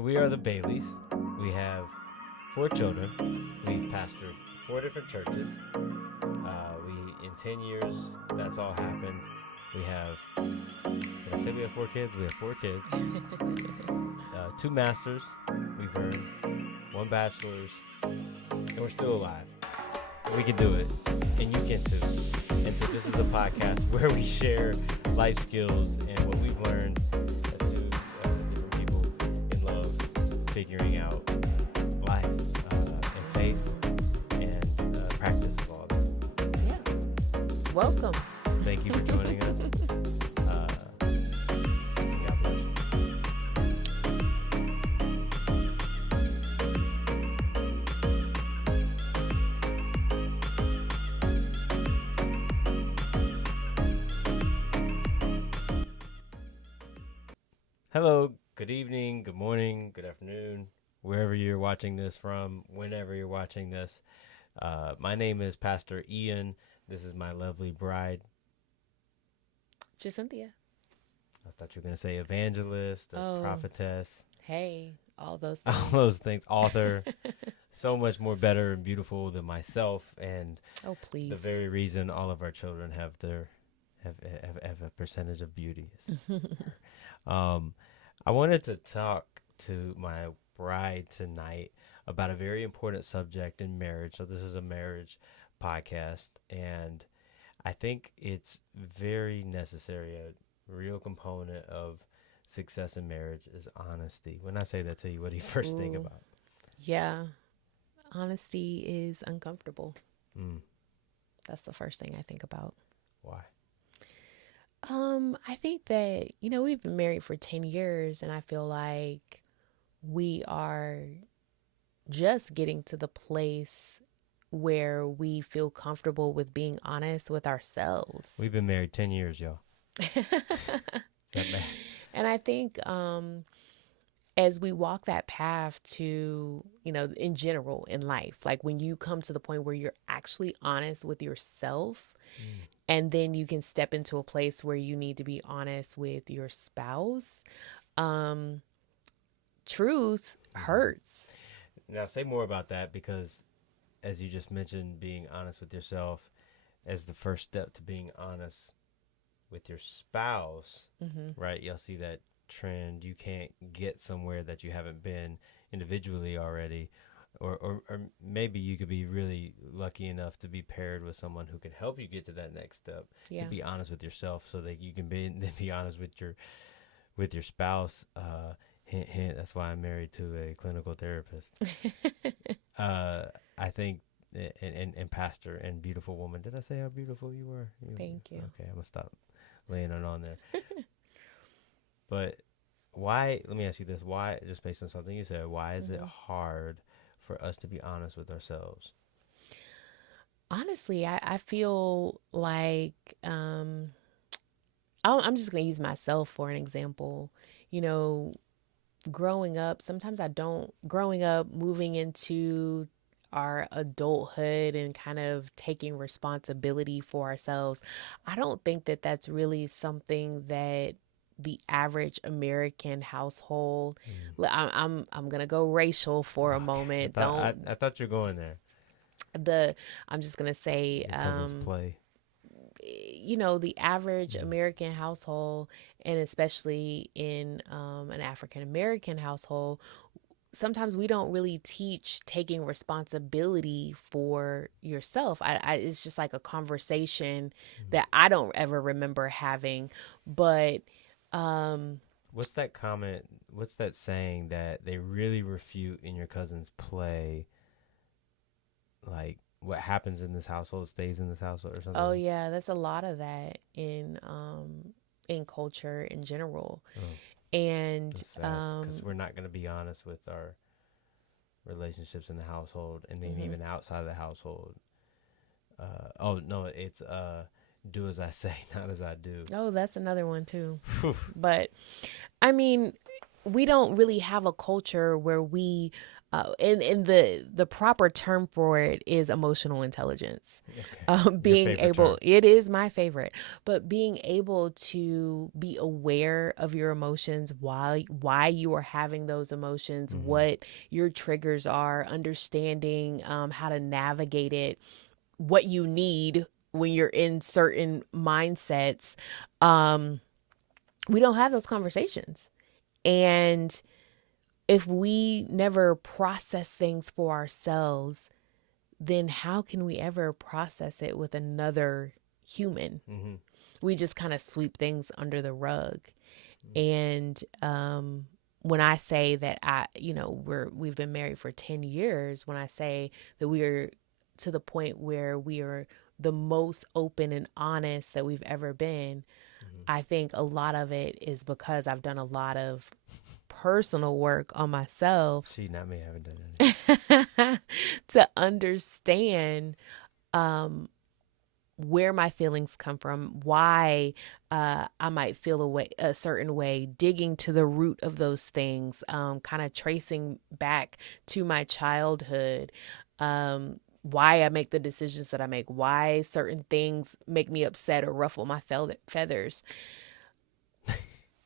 We are the Baileys. We have 4 children. We've pastored 4 different churches. In 10 years, that's all happened. We have, did I say we have 4 kids? We have 4 kids. 2 masters we've earned, 1 bachelor's, and we're still alive. We can do it, and you can too. And so this is a podcast where we share life skills and what we've learned to different people in love, figuring out life and faith and practice of all that. Yeah. Welcome. Thank you for joining us. God bless you. Hello, good evening, good morning, good afternoon, wherever you're watching this from, whenever you're watching this. My name is Pastor Ian. This is my lovely bride. JaCynthia. I thought you were going to say evangelist or prophetess. Hey, all those things. All those things. Author. So much more better and beautiful than myself. And please. The very reason all of our children have a percentage of beauty. I wanted to talk to my bride tonight about a very important subject in marriage. So this is a marriage podcast, and I think it's very necessary. A real component of success in marriage is honesty. When I say that to you, what do you first think about? Yeah. Honesty is uncomfortable. Mm. That's the first thing I think about. Why? I think that, we've been married for 10 years, and I feel like we are just getting to the place where we feel comfortable with being honest with ourselves. We've been married 10 years, y'all. And I think as we walk that path to, in general in life, like when you come to the point where you're actually honest with yourself, and then you can step into a place where you need to be honest with your spouse, truth hurts. Now, say more about that, because as you just mentioned, being honest with yourself as the first step to being honest with your spouse, right? You'll see that trend. You can't get somewhere that you haven't been individually already, or maybe you could be really lucky enough to be paired with someone who can help you get to that next step. To be honest with yourself, so that you can be honest with your spouse. Hint, that's why I'm married to a clinical therapist. I think, and pastor and beautiful woman. Did I say how beautiful you were? Thank you. Okay, I'm gonna stop laying it on there. But why? Let me ask you this: why? Just based on something you said, why is it hard for us to be honest with ourselves? Honestly, I feel like I'm just going to use myself for an example. Growing up, moving into our adulthood and kind of taking responsibility for ourselves, I don't think that that's really something that the average American household. I'm gonna go racial for a moment. I thought you were going there. I'm just gonna say, Your cousins play. The average American household, and especially in an African American household, sometimes we don't really teach taking responsibility for yourself. It's just like a conversation that I don't ever remember having. But what's that comment? What's that saying that they really refute in your cousin's play? Like, what happens in this household stays in this household, or something? Oh yeah, that's a lot of that in culture in general. And because we're not going to be honest with our relationships in the household, and then even outside of the household. It's do as I say, not as I do. Oh, that's another one too. But I mean, we don't really have a culture where we and the proper term for it is emotional intelligence. Okay. Your Being favorite able, term. it is my favorite, but being able to be aware of your emotions, why you are having those emotions, Mm-hmm. what your triggers are, understanding how to navigate it, what you need when you're in certain mindsets. Um, we don't have those conversations. And if we never process things for ourselves, then how can we ever process it with another human? Mm-hmm. We just kind of sweep things under the rug. And when I say that we've been married for 10 years, when I say that we are to the point where we are the most open and honest that we've ever been, Mm-hmm. I think a lot of it is because I've done a lot of personal work on myself She, not me, haven't done anything. to understand where my feelings come from, why I might feel a certain way, digging to the root of those things, kind of tracing back to my childhood, why I make the decisions that I make, why certain things make me upset or ruffle my feathers.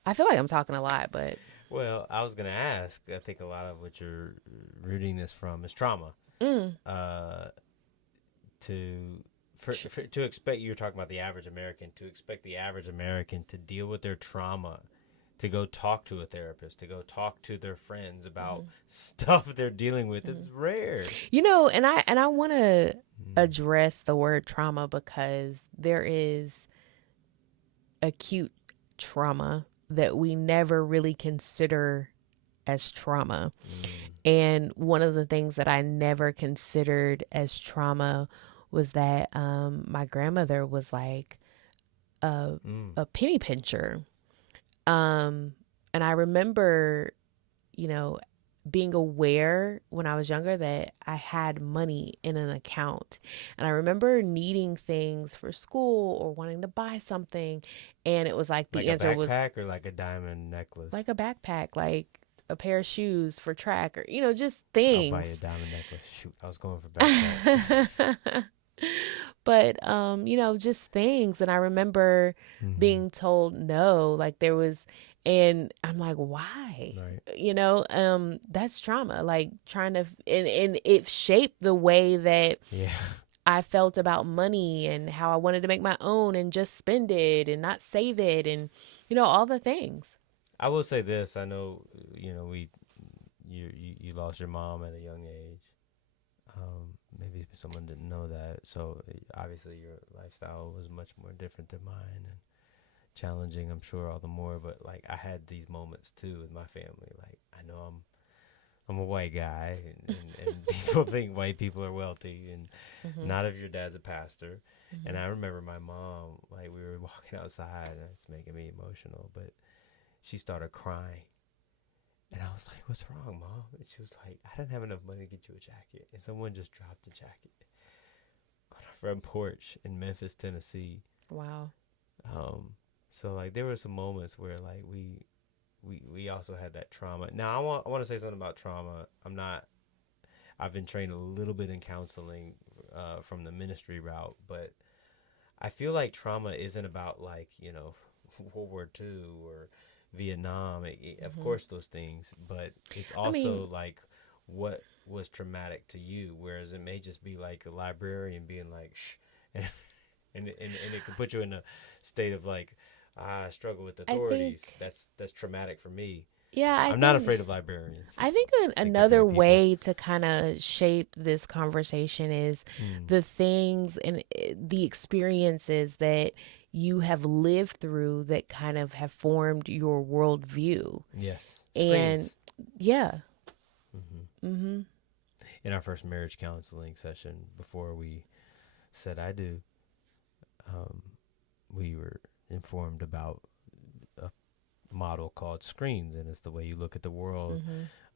I feel like I'm talking a lot, but Well, I was gonna ask. I think a lot of what you're rooting this from is trauma. mm, Uh, to to expect, you're talking about the average American, to expect the average American to deal with their trauma, to go talk to a therapist, to go talk to their friends about stuff they're dealing with, it's rare. and I want to address the word trauma because there is acute trauma that we never really consider as trauma. And one of the things that I never considered as trauma was that my grandmother was like a penny pincher. And I remember, you know, being aware when I was younger that I had money in an account. And I remember needing things for school or wanting to buy something. And it was like Like the a answer was backpack or like a diamond necklace? like a backpack, like a pair of shoes for track or, just I'll buy you a things. diamond necklace. Shoot, I was going for backpack. But just things. And I remember Mm-hmm. being told no, like there was, and I'm like, why? Right. That's trauma, like trying to, and it shaped the way that Yeah. I felt about money and how I wanted to make my own and just spend it and not save it and all the things. I will say this. I know, you lost your mom at a young age. Maybe someone didn't know that. So obviously your lifestyle was much more different than mine and challenging, I'm sure, all the more. But like I had these moments too with my family. Like I know I'm a white guy, and people think white people are wealthy, and not if your dad's a pastor. And I remember my mom, like we were walking outside, and it's making me emotional, but she started crying. And I was like, "What's wrong, Mom?" And she was like, "I didn't have enough money to get you a jacket." And someone just dropped the jacket on our front porch in Memphis, Tennessee. Wow. So like there were some moments where like we also had that trauma. Now I want to say something about trauma. I've been trained a little bit in counseling from the ministry route, but I feel like trauma isn't about like, World War II or Vietnam. Of course those things, but it's also like what was traumatic to you, whereas it may just be like a librarian being like shh, and it can put you in a state of like, I struggle with authorities. That's traumatic for me. Yeah, I'm not afraid of librarians. I think Think they're another great people. way to kind of shape this conversation is the things and the experiences that you have lived through that kind of have formed your worldview. Yes. And Screens. yeah. In our first marriage counseling session, before we said I do, we were informed about a model called screens, and it's the way you look at the world.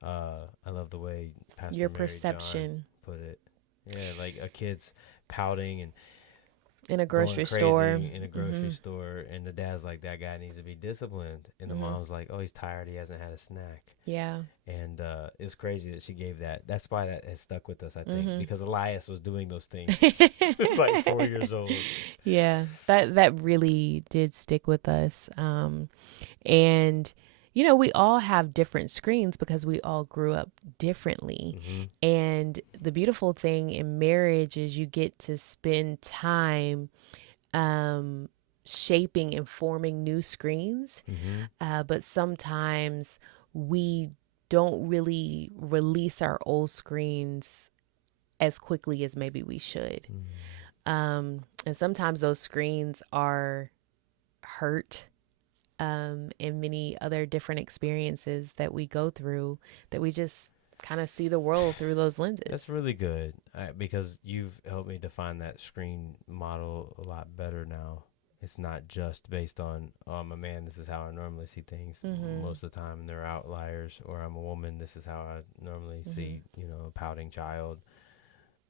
I love the way Pastor Your Mary perception. John put it. Yeah, like a kid's pouting, and in a going grocery crazy store. in a grocery store, and the dad's like, that guy needs to be disciplined, and the mom's like, oh, he's tired, he hasn't had a snack. Yeah. And it's crazy that she gave that. That's why that has stuck with us, I think, because Elias was doing those things. It's like 4 years old. Yeah, that really did stick with us. And you know, we all have different screens because we all grew up differently. And the beautiful thing in marriage is you get to spend time shaping and forming new screens. But sometimes we don't really release our old screens as quickly as maybe we should. And sometimes those screens are hurt, and many other different experiences that we go through, that we just kind of see the world through those lenses. That's really good, because you've helped me define that screen model a lot better now. It's not just based on, oh, I'm a man, this is how I normally see things. Most of the time they're outliers, or I'm a woman, this is how I normally see, a pouting child.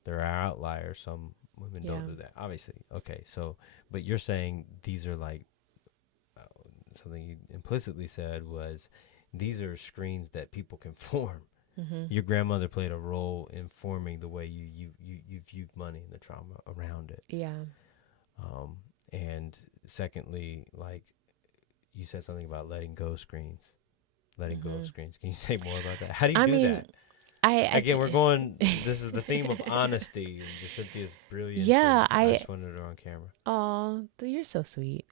There are outliers. Some women don't do that, obviously. Okay, so, but you're saying these are like, something you implicitly said was, these are screens that people can form. Your grandmother played a role in forming the way you viewed money and the trauma around it. Yeah. And secondly, like you said something about letting go of screens. Letting go of screens. Can you say more about that? How do you do that? Again, we're going, this is the theme of honesty, and JaCynthia's brilliance. Yeah, I just wanted her on camera. Oh, you're so sweet.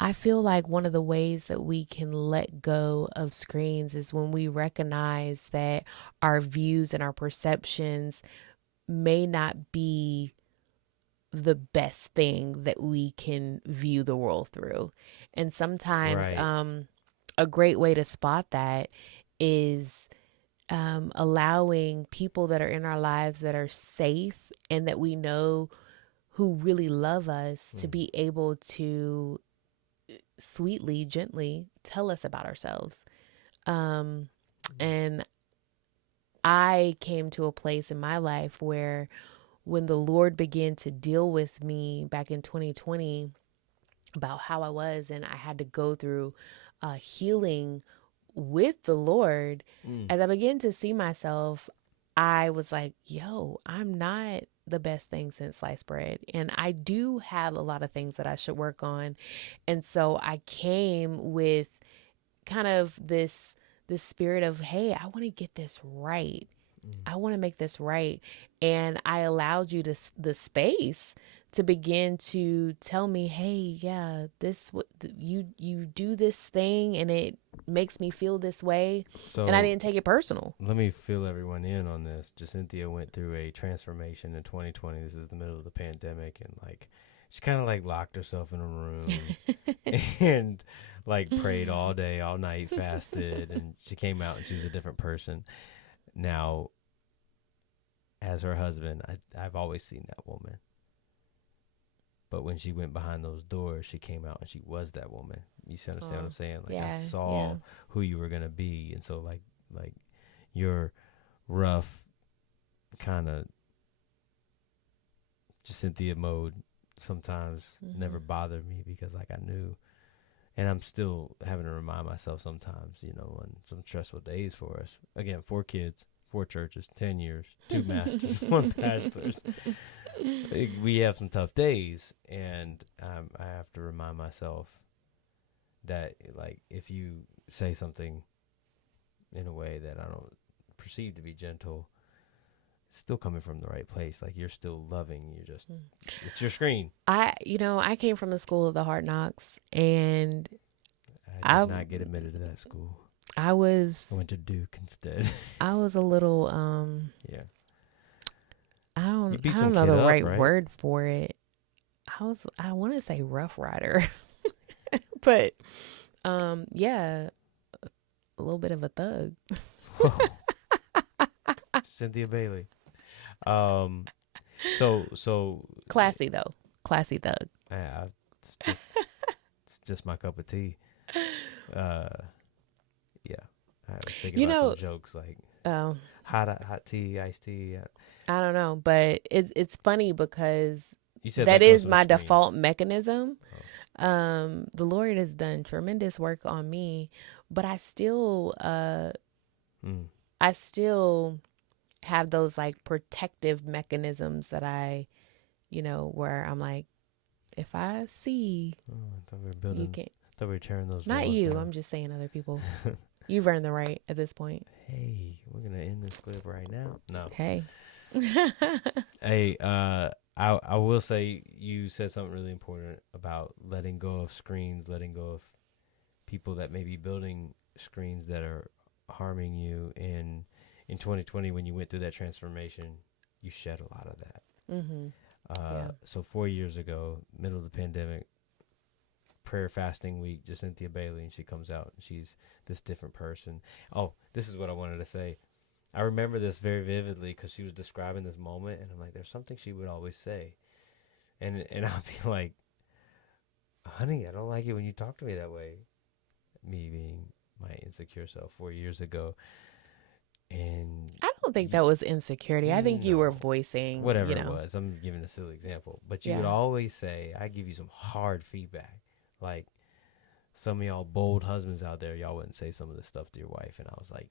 I feel like one of the ways that we can let go of screens is when we recognize that our views and our perceptions may not be the best thing that we can view the world through. And sometimes a great way to spot that is allowing people that are in our lives that are safe and that we know who really love us to be able to sweetly, gently tell us about ourselves. And I came to a place in my life where when the Lord began to deal with me back in 2020 about how I was, and I had to go through healing with the Lord, as I began to see myself, I was like, yo, I'm not the best thing since sliced bread. And I do have a lot of things that I should work on. And so I came with kind of this spirit of, hey, I want to get this right. I want to make this right. And I allowed you the space to begin to tell me, hey, yeah, you do this thing and it makes me feel this way. So, and I didn't take it personal. Let me fill everyone in on this. JaCynthia went through a transformation in 2020. This is the middle of the pandemic, and like she kind of like locked herself in a room and like prayed all day, all night, fasted, and she came out and she was a different person. Now, as her husband, I've always seen that woman. But when she went behind those doors, she came out and she was that woman. You understand what I'm saying? Like I saw who you were gonna be, and so like your rough kind of JaCynthia mode sometimes never bothered me because like I knew, and I'm still having to remind myself sometimes, on some stressful days for us. Again, 4 kids, 4 churches, 10 years, 2 masters, 1 pastor's. We have some tough days, and I have to remind myself that, like, if you say something in a way that I don't perceive to be gentle, it's still coming from the right place. Like, you're still loving. You're just, it's your screen. I came from the school of the hard knocks, and I did not get admitted to that school. I went to Duke instead. I was a little, yeah. I don't know the right word for it. I want to say Rough Rider, but yeah, a little bit of a thug. Cynthia Bailey. So classy thug. Yeah, it's just my cup of tea. Yeah, I was thinking about some jokes like, hot tea, iced tea. I don't know, but it's funny because You said that that goes is with my screens. default mechanism. Oh. The Lord has done tremendous work on me, but Mm. I still have those like protective mechanisms that where I'm like, if I see Oh, I thought we were you building. can't, I thought we were tearing those not walls you, down. I'm just saying other people. You've earned the right at this point. Hey, we're gonna end this clip right now. No. Hey. Hey, I will say you said something really important about letting go of screens, letting go of people that may be building screens that are harming you. And in 2020, when you went through that transformation, you shed a lot of that. Mm-hmm. Yeah. So 4 years ago, middle of the pandemic, prayer fasting week, JaCynthia Bailey, and she comes out and she's this different person. Oh, this is what I wanted to say. I remember this very vividly because she was describing this moment, and I'm like, there's something she would always say, and I'll be like, honey, I don't like it when you talk to me that way. Me being my insecure self 4 years ago, and I don't think that was insecurity. I think you were no, voicing, whatever it was. I'm giving a silly example, but you would Yeah. always say, I give you some hard feedback, like some of y'all bold husbands out there, y'all wouldn't say some of this stuff to your wife. And I was like,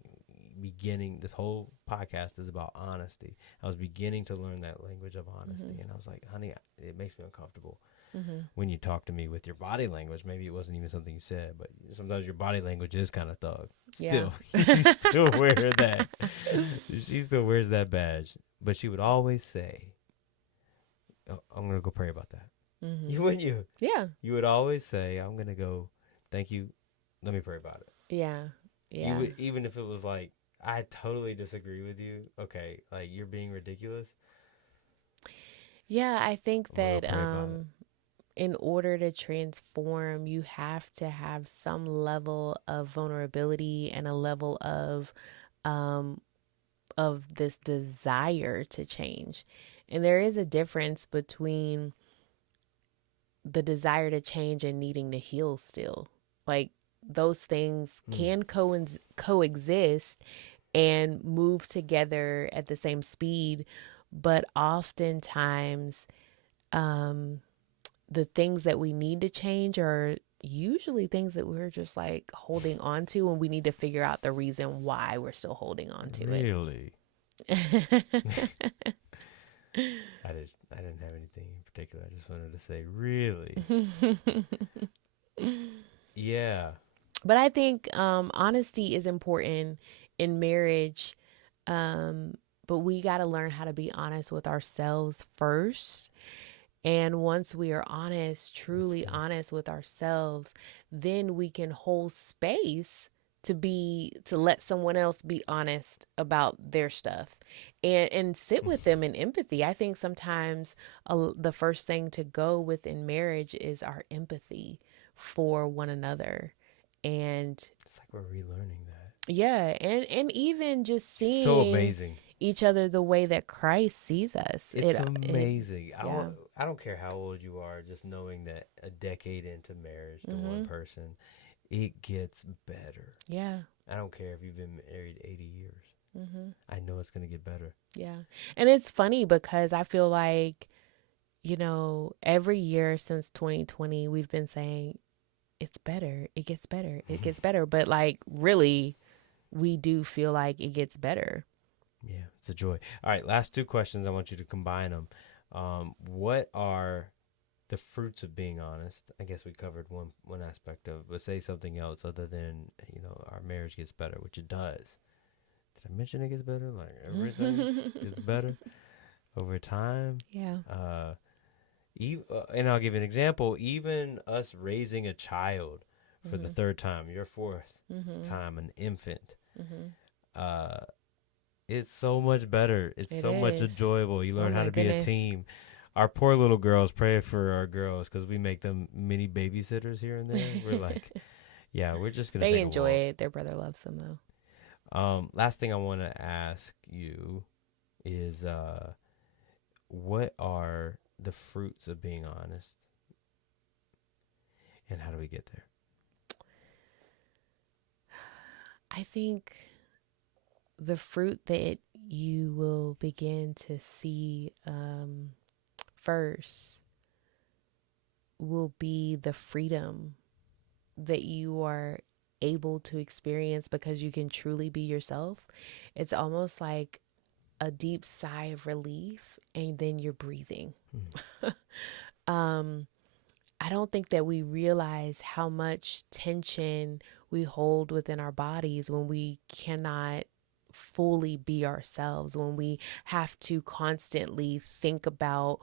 this whole podcast is about honesty. I was beginning to learn that language of honesty. Mm-hmm. And I was like, honey, it makes me uncomfortable Mm-hmm. when you talk to me with your body language. Maybe it wasn't even something you said, but sometimes your body language is kind of thug. Still, you still wear that. She still wears that badge. But she would always say, oh, I'm going to go pray about that. Mm-hmm. You wouldn't you? Yeah. You would always say, I'm going to go, thank you. Let me pray about it. Yeah. Yeah. You would, even if it was like, I totally disagree with you. Okay, like you're being ridiculous. Yeah, I think that Pray about it. in order to transform, you have to have some level of vulnerability and a level of this desire to change. And there is a difference between the desire to change and needing to heal still. Like those things can coexist and move together at the same speed, but oftentimes the things that we need to change are usually things that we're just like holding on to, and we need to figure out the reason why we're still holding on to Really? it. I didn't have anything in particular. I just wanted to say, really? Yeah. But I think honesty is important in marriage, but we got to learn how to be honest with ourselves first. And once we are honest, truly honest with ourselves, then we can hold space to let someone else be honest about their stuff and sit with them in empathy. I think sometimes the first thing to go within marriage is our empathy for one another. And It's like we're relearning that. yeah, and even just It's so seeing amazing. each other the way that Christ sees us. It's amazing. Yeah. I don't care how old you are, just knowing that a decade into marriage to one person, it gets better. Yeah. I don't care if you've been married 80 years. I know it's going to get better. Yeah. And it's funny because I feel like, every year since 2020, we've been saying it's better. It gets better. It gets better. But like, really, we do feel like it gets better. Yeah, it's a joy. All right, last two questions. I want you to combine them. What are the fruits of being honest? I guess we covered one aspect of it, but say something else other than, our marriage gets better, which it does. Did I mention it gets better? Like everything gets better over time. Yeah. And I'll give you an example. Even us raising a child for the third time, your fourth time, an infant, it's so much better. It's so much enjoyable. You learn how to be a team. Our poor little girls, pray for our girls because we make them mini babysitters here and there. We're like, yeah, we're just going to They enjoy it. Their brother loves them, though. Last thing I want to ask you is what are the fruits of being honest? And how do we get there? I think the fruit that you will begin to see first will be the freedom that you are able to experience because you can truly be yourself. It's almost like a deep sigh of relief, and then you're breathing. um, I don't think that we realize how much tension we hold within our bodies when we cannot fully be ourselves, when we have to constantly think about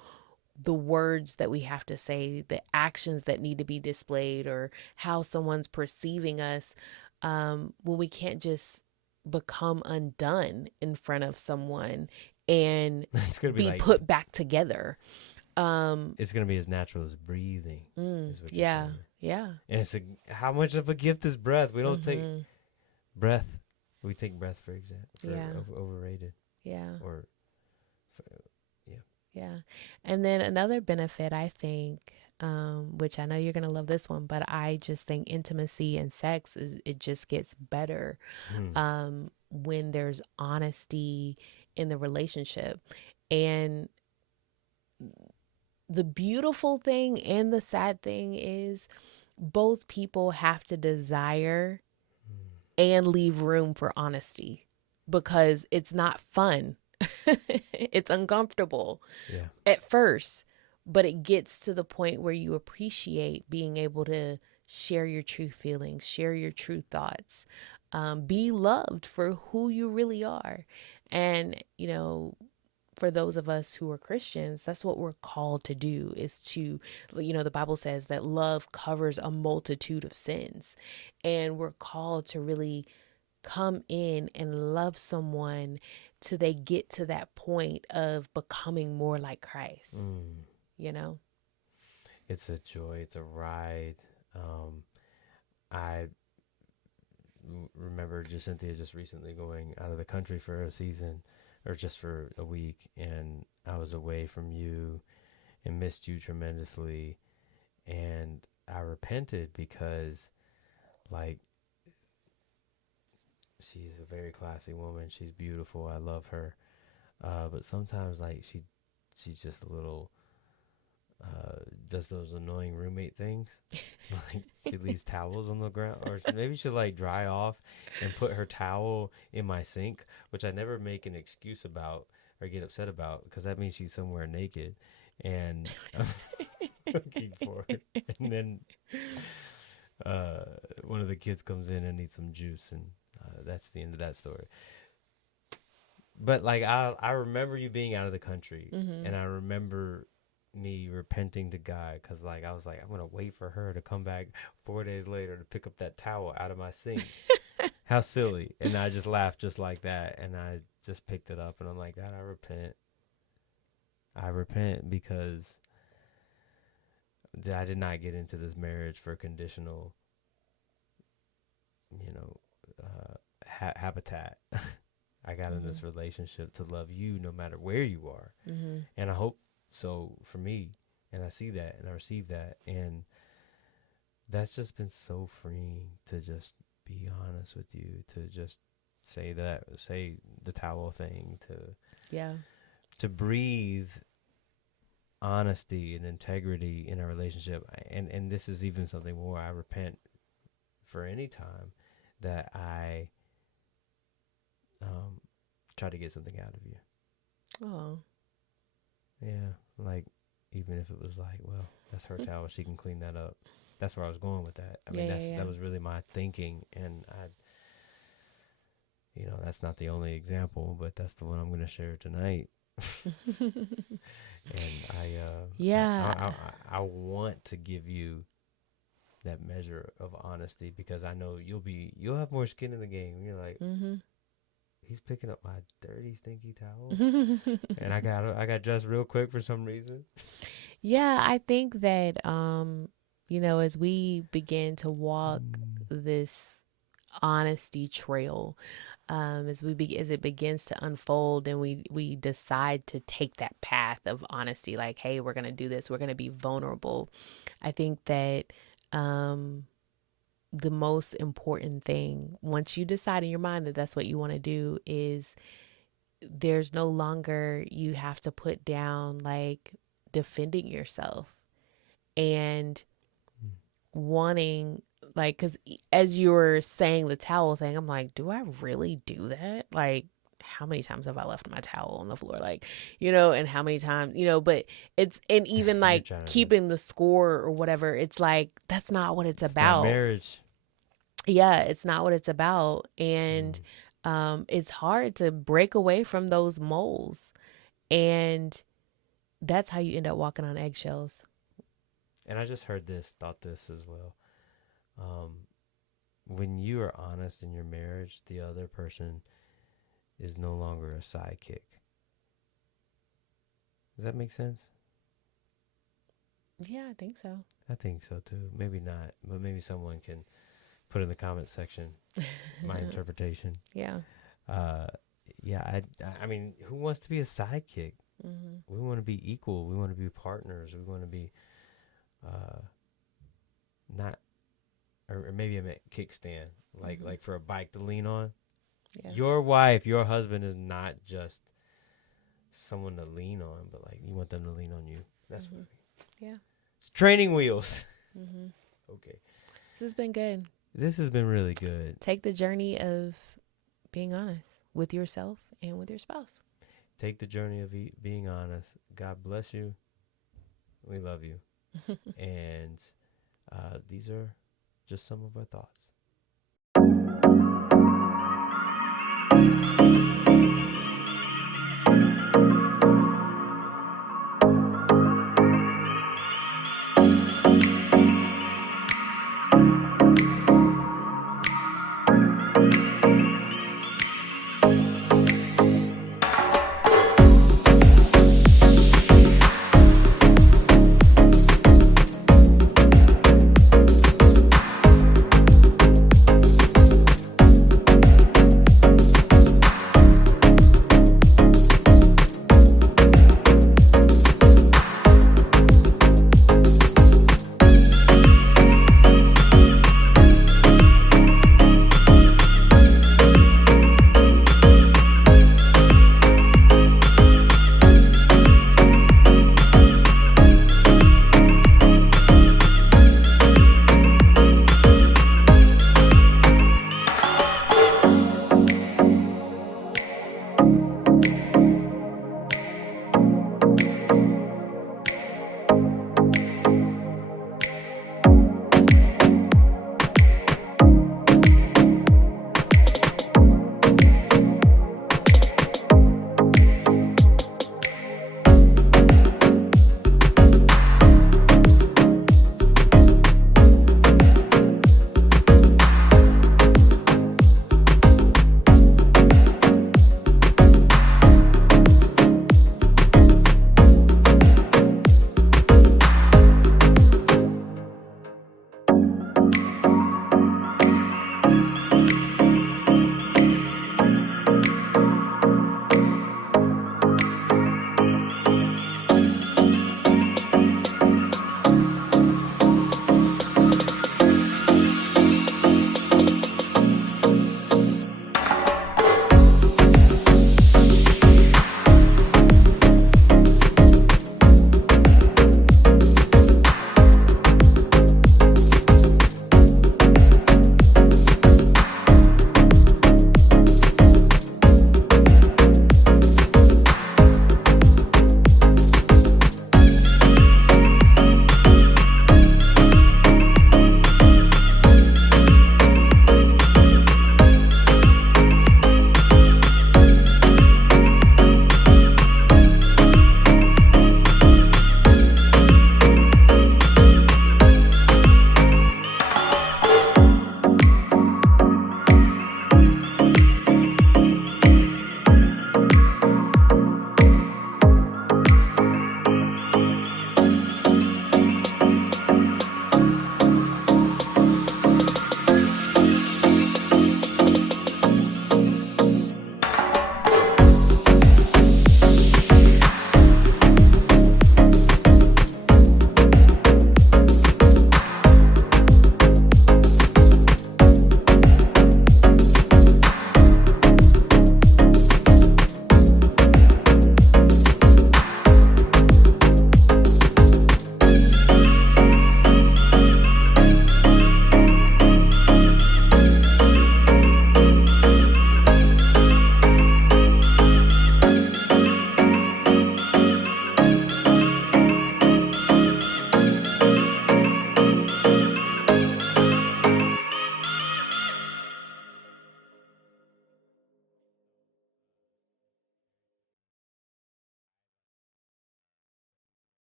the words that we have to say, the actions that need to be displayed, or how someone's perceiving us, when we can't just become undone in front of someone and It's gonna be be like put back together. it's gonna be as natural as breathing. Is what you're Yeah, saying. yeah. And how much of a gift is breath? We don't take Mm-hmm. breath. We take breath for example Yeah, overrated yeah, or yeah. yeah. And then another benefit, I think, which I know you're gonna love this one, but I just think intimacy and sex it just gets better when there's honesty in the relationship. And the beautiful thing and the sad thing is both people have to desire and leave room for honesty, because it's not fun. It's uncomfortable Yeah. at first, but it gets to the point where you appreciate being able to share your true feelings, share your true thoughts, be loved for who you really are. And, for those of us who are Christians, that's what we're called to do, is to, the Bible says that love covers a multitude of sins. And we're called to really come in and love someone till they get to that point of becoming more like Christ, you know? It's a joy. It's a ride. I remember JaCynthia just recently going out of the country for a season, or just for a week, and I was away from you and missed you tremendously. And I repented because, like, she's a very classy woman. She's beautiful. I love her. But sometimes, like, she's just a little does those annoying roommate things. Like, she leaves towels on the ground, or maybe she'll like dry off and put her towel in my sink, which I never make an excuse about or get upset about, because that means she's somewhere naked, and I'm looking for it. And then one of the kids comes in and needs some juice, and that's the end of that story. But like I remember you being out of the country, and I remember me repenting to God, because like I was like, I'm gonna wait for her to come back 4 days later to pick up that towel out of my sink. How silly. And I just laughed just like that, and I just picked it up, and I'm like, God, I repent because I did not get into this marriage for conditional, habitat. I got in this relationship to love you no matter where you are. And I hope so for me, and I see that and I receive that, and that's just been so freeing to just be honest with you, to just say the towel thing, to breathe honesty and integrity in a relationship. And this is even something more. I repent for any time that I try to get something out of you. Oh. Yeah, like, even if it was like, well, that's her towel, she can clean that up. That's where I was going with that. I mean, that was really my thinking, and that's not the only example, but that's the one I'm going to share tonight. And I want to give you that measure of honesty, because I know you'll have more skin in the game. You're like, he's picking up my dirty, stinky towel, and I got dressed real quick for some reason. Yeah, I think that as we begin to walk this honesty trail, as it begins to unfold, and we decide to take that path of honesty, like, hey, we're gonna do this, we're gonna be vulnerable. I think that the most important thing, once you decide in your mind that that's what you want to do, is there's no longer you have to put down like defending yourself and wanting, like, because as you were saying the towel thing, I'm like, do I really do that? Like, how many times have I left my towel on the floor? Like, and how many times, but and even like keeping the score or whatever, it's like, that's not what it's about. Not marriage. Yeah, it's not what it's about. And it's hard to break away from those moles. And that's how you end up walking on eggshells. And I just thought this as well. When you are honest in your marriage, the other person is no longer a sidekick. Does that make sense? Yeah, I think so. I think so too. Maybe not, but maybe someone can put in the comment section my interpretation. Yeah. Yeah. I mean, who wants to be a sidekick? Mm-hmm. We want to be equal. We want to be partners. We want to be, not, or maybe a kickstand, like for a bike to lean on. Yeah. Your wife, your husband is not just someone to lean on, but like you want them to lean on you. That's what I mean. Yeah. It's training wheels. Mm-hmm. Okay. This has been good. This has been really good. Take the journey of being honest with yourself and with your spouse. Take the journey of being honest. God bless you. We love you. And these are just some of our thoughts.